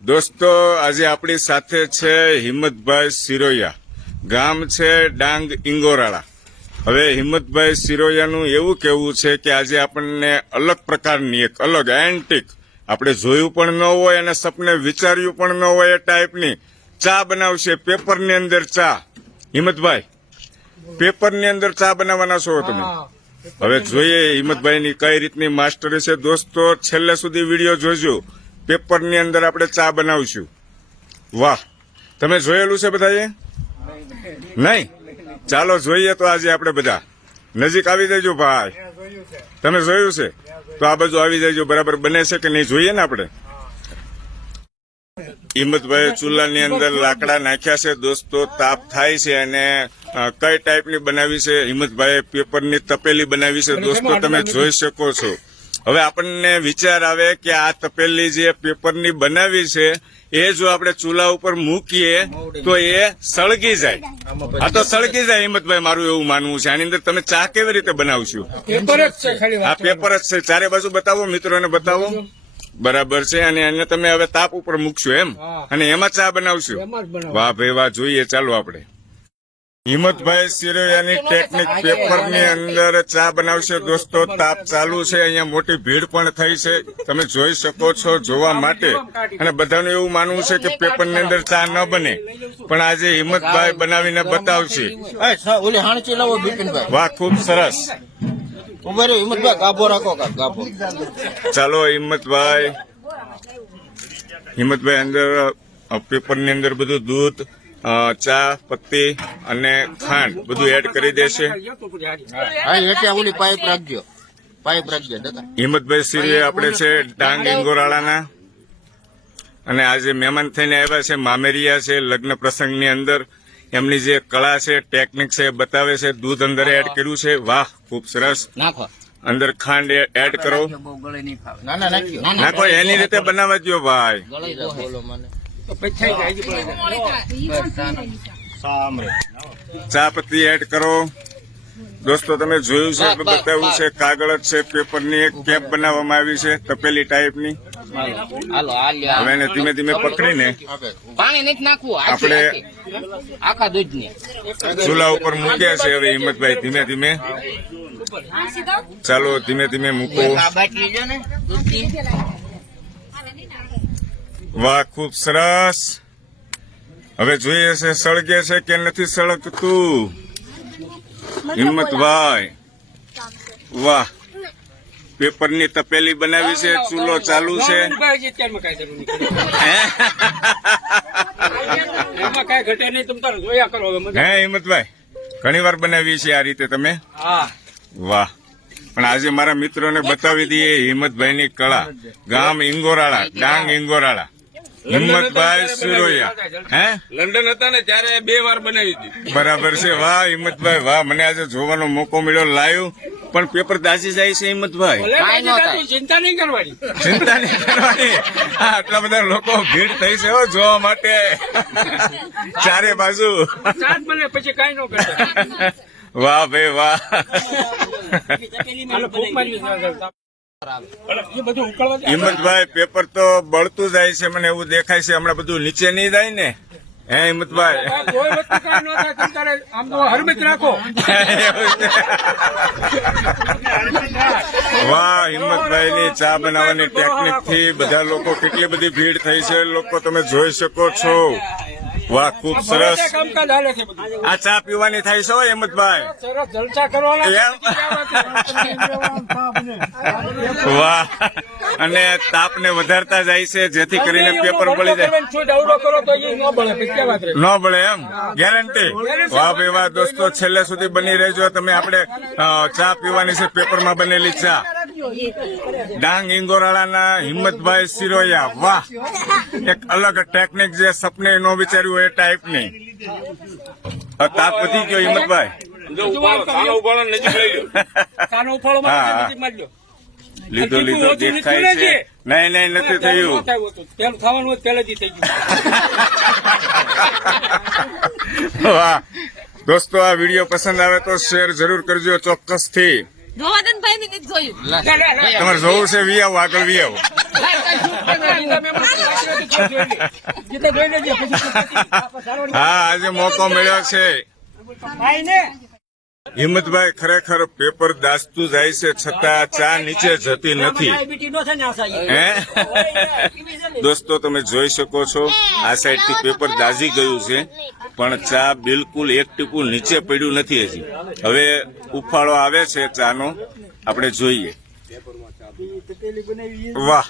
દોસ્તો આજે આપણી સાથે છે હિંમતભાઈ સિરોયા, ગામ છે ડાંગ ઇંગોરાળા। હવે હિંમતભાઈ સિરોયાનું એવું કહેવું છે કે આજે આપણને અલગ પ્રકારની એક અલગ એન્ટિક આપણે જોયું પણ ન હોય અને સપને વિચાર્યું પણ ન હોય એ ટાઈપની ચા બનાવશે। પેપરની અંદર ચા। હિંમતભાઈ, પેપરની અંદર ચા બનાવવાના છો તમે? હવે જોઈએ હિંમતભાઈની કઈ રીતની માસ્ટરી છે। દોસ્તો છેલ્લે સુધી વિડીયો જોજો। પેપરની અંદર આપણે ચા બનાવશું। વાહ, તમે જોયેલું છે બધાએ? નહીં? ચાલો જોઈએ તો આજે આપણે બધા નજીક આવી જજો ભાઈ। તમે જોયું છે તો આ બાજુ આવી જજો। બરાબર બને છે કે નહીં જોઈએ ને આપણે। હિંમતભાઈ ચૂલાની અંદર લાકડા નાખ્યા છે દોસ્તો, તાપ થાય છે અને કઈ ટાઈપની બનાવી છે હિંમતભાઈ? પેપરની તપેલી બનાવી છે દોસ્તો, તમે જોઈ શકો છો। હવે આપણને વિચાર આવે કે આ તપેલી જે પેપરની બનાવી છે એ જો આપણે ચૂલા ઉપર મૂકીએ તો એ સળગી જાય। આ તો સળગી જાય હિંમતભાઈ, મારું એવું માનવું છે। આની અંદર તમે ચા કેવી રીતે બનાવશો? આ પેપર જ છે, ચારે બાજુ બતાવો, મિત્રોને બતાવો। બરાબર છે, અને એને તમે હવે તાપ ઉપર મૂકશો એમ, અને એમાં ચા બનાવશો? વાહ ભાઈ વાહ, જોઈએ ચાલો આપણે। હિંમતભાઈ સિરોયાની ટેકનિક પેપરની અંદર ચા બનાવશે દોસ્તો। તાપ ચાલુ છે, અહીંયા મોટી ભીડ પણ થઈ છે, તમે જોઈ શકો છો જોવા માટે। અને બધાનું એવું માનવું છે કે પેપરની અંદર ચા ન બને, પણ આજે હિંમતભાઈ બનાવીને બતાવશે। વાહ, ખૂબ સરસ। ચાલો હિંમતભાઈ અંદર પેપરની અંદર બધું દૂધ, ચા પત્તી અને ખાંડ બધું એડ કરી દેશે। હિંમતભાઈ સિરિયા આપણે છે ડાંગ ઇંગોરાળાના, અને આજે મહેમાન થઈને આવ્યા છે, મામેરિયા છે લગ્ન પ્રસંગની અંદર। એમની જે કળા છે, ટેકનિક છે, બતાવે છે। દૂધ અંદર એડ કર્યું છે, વાહ ખૂબ સરસ। અંદર ખાંડ એડ કરો, નાખો, એની રીતે બનાવવા દો ભાઈ। ચા પત્તી એડ કરો દોસ્તો, તમે જોયું છે, બતાવ્યું છે। કાગળ જ છે, પેપરની એક કેપ બનાવવામાં આવી છે તપેલી ટાઈપની। હવે એને ધીમે ધીમે પકડીને આપણે ચૂલા ઉપર મૂક્યા છે। હવે હિંમતભાઈ ધીમે ધીમે, ચાલો ધીમે ધીમે મૂકો। વાહ, ખૂબ સરસ। હવે જોઈએ છે સળગે છે કે નથી સળગતું હિંમતભાઈ? વાહ, પેપરની તપેલી બનાવી છે, ચૂલો ચાલુ છે। હે હિંમતભાઈ, ઘણી વાર બનાવી છે આ રીતે તમે? વાહ, પણ આજે મારા મિત્રોને બતાવી દઈએ હિંમતભાઈની કળા। ગામ ઇંગોરાળા, ડાંગ ઇંગોરાળા, હિંમતભાઈ સિરોયા। હે, લંડન હતા ને ત્યારે 2 વાર બનાવી હતી। બરાબર છે, વાહ હિંમતભાઈ વાહ, મને આજે જોવાનો મોકો મળ્યો લાઈવ। પણ પેપર દાઝી જાય છે હિંમતભાઈ? ચિંતા નહીં કરવાની, ચિંતા નહીં કરવાની। આટલા બધા લોકો ભીડ થઈ છે જોવા માટે ચારે બાજુ। પછી કઈ ન કરતા। વાહ ભાઈ વાહ। હિંમતભાઈ પેપર તો બળતું જાય છે, મને એવું દેખાય છે। હમણાં બધું નીચે નહીં જાય ને? હે હિંમતભાઈ? વાહ, હિંમતભાઈ ની ચા બનાવવાની ટેકનિક થી બધા લોકો, કેટલી બધી ભીડ થઈ છે લોકો, તમે જોઈ શકો છો। વાહ, ખૂબ સરસ। આ ચા પીવાની થાય છે હિંમતભાઈ? વાહ, અને તાપને વધારતા જાય છે જેથી કરીને પેપર બળી જાય। ન બળે એમ? ગેરંટી? વાહ ભાઈ વાહ દોસ્તો, છેલ્લે સુધી બની રહેજો તમે। આપણે ચા પીવાની છે, પેપરમાં બનેલી ચા। ડાંગ ઇંગોરાળાના હિંમતભાઈ સિરોયા, વાહ, એક અલગ ટેકનિક જે સપને ન વિચાર્યું એ ટાઈપની। તાપ વધી ગયો હિંમતભાઈ? લીધો દેખાય છે? નહીં નહીં, નથી થયું। વાહ દોસ્તો, આ વિડીયો પસંદ આવે તો શેર જરૂર કરજો ચોક્કસથી। ગોવર્ધનભાઈ ને નથી જોયું. તમારે જોવું છે વી આવો, આગળ વી આવો. હા, આજે મોકો મળ્યો છે. હિંમતભાઈ ખરેખર પેપર દાસતું જાય છે છતાં ચા નીચે જતી નથી. હે દોસ્તો, તમે જોઈ શકો છો આ સાઈડ થી પેપર દાઝી ગયું છે, પણ ચા બિલકુલ એક ટીપું નીચે પડ્યું નથી હજી. હવે ઉફાળો આવે છે ચાનો, આપણે જોઈએ. વાહ,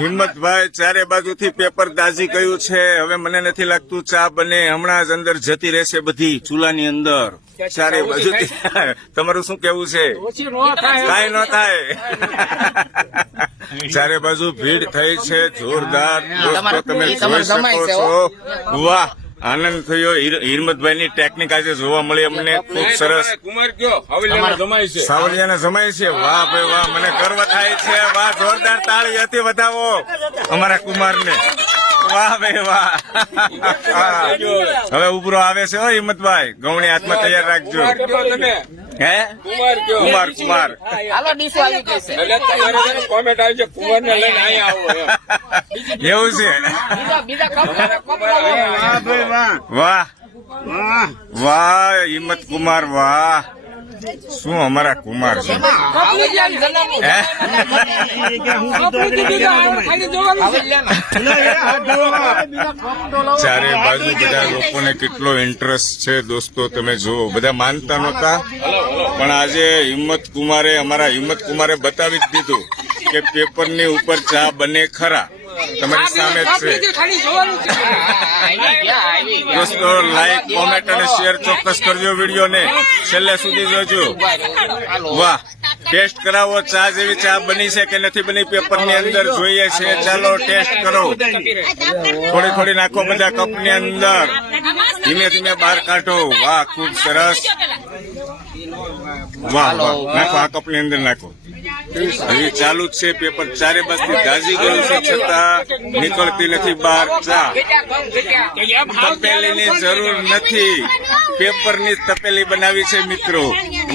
હિંમતભાઈ ચારે બાજુથી પેપર દાઝી ગયું છે. હવે મને નથી લાગતું ચા બને, હમણાં જ અંદર જતી રહેશે બધી ચૂલાની અંદર ચારે બાજુથી. તમારું શું કેવું છે? કાંઈ ન થાય. ચારે બાજુ ભીડ થઈ છે જોરદાર. દોસ્તો તમે જોઈ શકો છો. વાહ, આનંદ થયો. હિંમતભાઈ ની ટેકનિક આજે જોવા મળી અમને, ખૂબ સરસ. સાવલિયાને જમાય છે. વાહ ભાઈ વાહ, મને ગર્વ થાય છે. વાહ, જોરદાર તાળી હતી વધાવો અમારા કુમારને. વાહ ભાઈ વાહ. હવે ઉભરો આવે છે હો હિંમતભાઈ, ગૌણી હાથમાં તૈયાર રાખજો. હે કુમાર કુમાર હાલો ડીશો આવી જશે. કોમેન્ટ આવી છે કુમાર ને લઈને અહીંયા આવો એમ. એવું છે. બીજા કપ વાહ વાહ, હિંમત કુમાર વાહ. શું અમારા કુમાર છે. ચારે બાજુ બધા લોકોને કેટલો ઇન્ટરેસ્ટ છે દોસ્તો, તમે જુઓ. બધા માનતા નહોતા, પણ આજે હિંમત કુમારે, અમારા હિંમત કુમારે બતાવી જ દીધું કે પેપરની ઉપર ચા બને ખરા. તમારી સામે જ છે દોસ્તો. લાઈક, કોમેન્ટ અને શેર ચોક્કસ કરજો વિડીયોને, છેલ્લે સુધી જોજો. વાહ, ટેસ્ટ કરાવો. ચા જેવી ચા બની છે કે નથી બની પેપરની અંદર જોઈએ છે. ચાલો ટેસ્ટ કરો. થોડી થોડી નાખો બધા કપની અંદર, ધીમે ધીમે બહાર કાઢો. વાહ, ખૂબ સરસ. વાહ વાહ, નાખો આ કપની અંદર નાખો. હજી ચાલુ જ છે પેપર. ચારે બાજુ દાઝી ગયું છે છતાં નીકળતી નથી બહાર ચા. તપેલીની જરૂર નથી, પેપરની તપેલી બનાવી છે મિત્રો.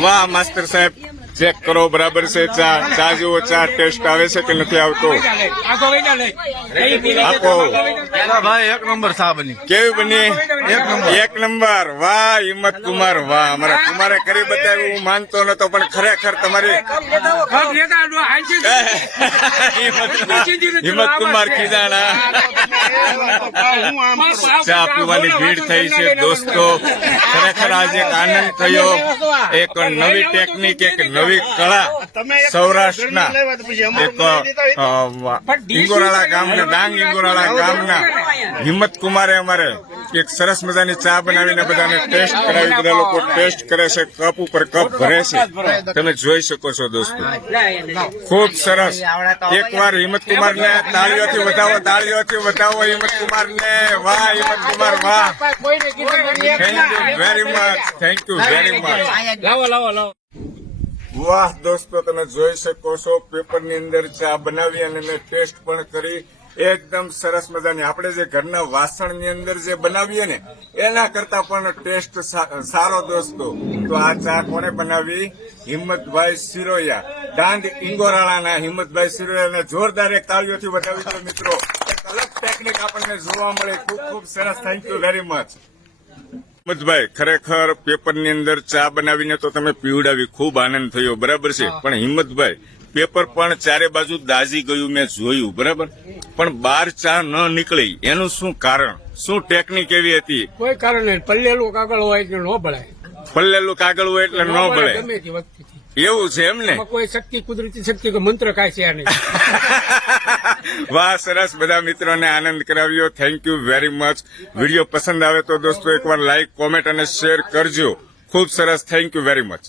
વાહ માસ્ટર સાહેબ, ચેક કરો બરાબર છે ચા. ચા જેવો ચા ટેસ્ટ આવે છે કે નથી આવતો? આપો ભાઈ, એક નંબર ચા બની. કેવી બની? એક નંબર. વાહ હિંમત કુમાર વાહ. અમારા કુમારે કરી બતાવ્યું. હું માનતો નતો, પણ ખરેખર તમારી હિંમત કુમાર ખીજાણા. ચા પીવાની ભીડ થઈ છે દોસ્તો. ખરેખર આજે એક આનંદ થયો. એક નવી ટેકનિક, એક નવી કળા સૌરાષ્ટ્રના એક ઇંગોરાળા ગામના, ડાંગ ઇંગોરાળા ગામના હિંમત કુમારે અમારે એક સરસ મજાની ચા બનાવીને બધાને ટેસ્ટ કરાવી. બધા લોકો ટેસ્ટ કરે છે, કપ ઉપર કપ ભરે છે. તમે જોઈ શકો છો દોસ્તો, ખૂબ સરસ. એકવાર હિંમત કુમાર ને તાળીઓથી વધાવો, તાળીઓથી વધાવો હિંમત કુમાર ને. વાહ હિંમત કુમાર વાહ. Thank you very much, thank you very much. લાવો લાવો લાવો. વાહ દોસ્તો, તમે જોઈ શકો છો પેપરની અંદર ચા બનાવી અને મેં ટેસ્ટ પણ કરી. એકદમ સરસ મજાની. આપણે જે ઘરના વાસણની અંદર જે બનાવીએ ને એના કરતા પણ ટેસ્ટ સારો દોસ્તો. તો આ ચા કોને બનાવી? હિંમતભાઈ સિરોયા, ડાંગ ઇંગોરાળાના હિંમતભાઈ સિરોયાને જોરદાર એક તાળીઓથી વધાવી દો મિત્રો. એક અલગ ટેકનિક આપણને જોવા મળે. ખૂબ ખૂબ સરસ. Thank you very much. Himmatbhai ખરેખર પેપરની અંદર ચા બનાવીને તો તમે પીવડાવી, ખૂબ આનંદ થયો બરાબર છે. પણ હિંમતભાઈ પેપર પણ ચારે બાજુ દાઝી ગયું મેં જોયું બરાબર, પણ બહાર ચા ન નીકળી. એનું શું કારણ? શું ટેકનિક એવી હતી? કોઈ કારણ નહીં. પલ્લેલું કાગળ હોય એટલે ન ભળાય. પલ્લેલું કાગળ હોય એટલે ન ભળે. ગમે તે વખતે એવું છે એમ ને? કોઈ શક્તિ, કુદરતી શક્તિ કે મંત્ર કાંઈ છે નહીં. વાહ સરસ. બધા મિત્રોને આનંદ કરાવ્યો. Thank you very much. Video પસંદ આવે તો દોસ્તો એકવાર લાઈક, કોમેન્ટ અને શેર કરજો. ખૂબ સરસ. Thank you very much.